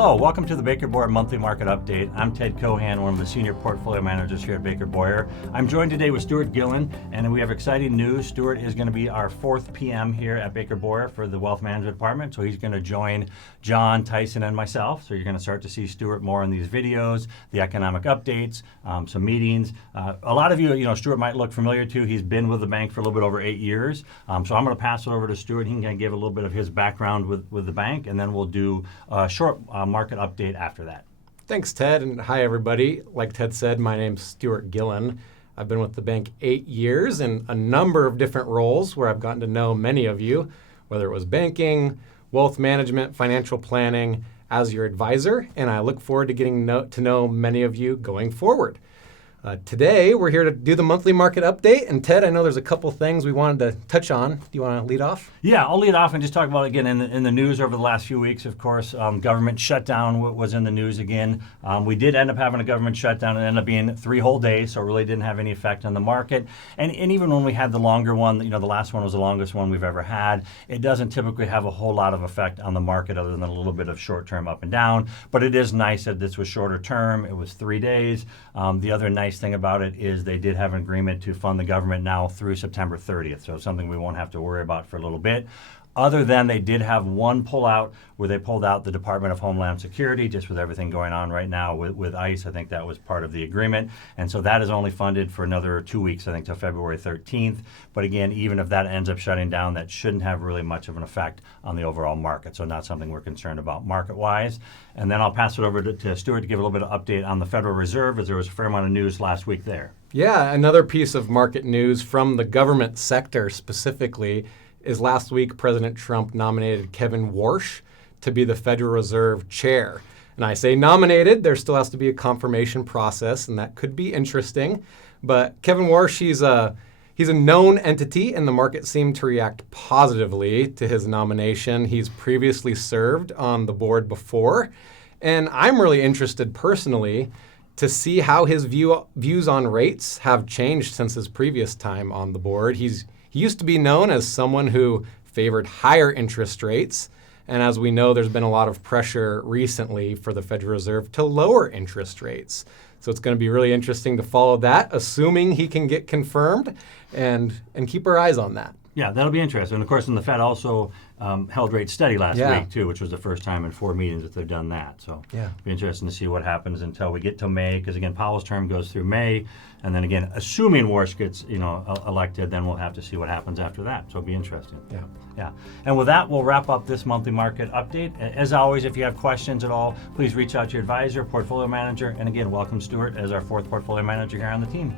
Hello, welcome to the Baker Boyer Monthly Market Update. I'm Ted Cohan, one of the Senior Portfolio Managers here at Baker Boyer. I'm joined today with Stuart Gillin, and we have exciting news. Stuart is going to be our 4th PM here at Baker Boyer for the Wealth Management Department, so he's going to join John, Tyson, and myself. So you're going to start to see Stuart more in these videos, the economic updates, some meetings. A lot of you, Stuart might look familiar to. He's been with the bank for a little bit over 8 years. So I'm going to pass it over to Stuart. He can give a little bit of his background with the bank, and then we'll do a short market update after that. Thanks, Ted, and hi, everybody. Like Ted said, my name's Stuart Gillin. I've been with the bank 8 years in a number of different roles where I've gotten to know many of you, whether it was banking, wealth management, financial planning, as your advisor, and I look forward to getting to know many of you going forward. Today, we're here to do the monthly market update. And Ted, I know there's a couple things we wanted to touch on. Do you want to lead off? Yeah, I'll lead off and just talk about, again, in the news over the last few weeks, of course, government shutdown was in the news again. We did end up having a government shutdown. It ended up being 3 whole days, so it really didn't have any effect on the market. And even when we had the longer one, the last one was the longest one we've ever had, it doesn't typically have a whole lot of effect on the market other than a little bit of short-term up and down. But it is nice that this was shorter term. It was 3 days. The other nice thing about it is they did have an agreement to fund the government now through September 30th, so something we won't have to worry about for a little bit. Other than they did have one pullout where they pulled out the Department of Homeland Security, just with everything going on right now with ICE. I think that was part of the agreement. And so that is only funded for another 2 weeks, I think, till February 13th. But again, even if that ends up shutting down, that shouldn't have really much of an effect on the overall market. So not something we're concerned about market-wise. And then I'll pass it over to Stuart to give a little bit of update on the Federal Reserve, as there was a fair amount of news last week there. Yeah, another piece of market news from the government sector specifically is last week President Trump nominated Kevin Warsh to be the Federal Reserve chair. And I say nominated, there still has to be a confirmation process, and that could be interesting. But Kevin Warsh, he's a known entity, and the market seemed to react positively to his nomination. He's previously served on the board before, and I'm really interested personally to see how his views on rates have changed since his previous time on the board. He used to be known as someone who favored higher interest rates. And as we know, there's been a lot of pressure recently for the Federal Reserve to lower interest rates. So it's going to be really interesting to follow that, assuming he can get confirmed, and keep our eyes on that. Yeah, that'll be interesting. And of course, the Fed also held rates steady last week, too, which was the first time in 4 meetings that they've done that. So it'll be interesting to see what happens until we get to May, because, again, Powell's term goes through May. And then, again, assuming Warsh gets elected, then we'll have to see what happens after that. So it'll be interesting. Yeah. And with that, we'll wrap up this monthly market update. As always, if you have questions at all, please reach out to your advisor, portfolio manager. And, again, welcome Stuart as our 4th portfolio manager here on the team.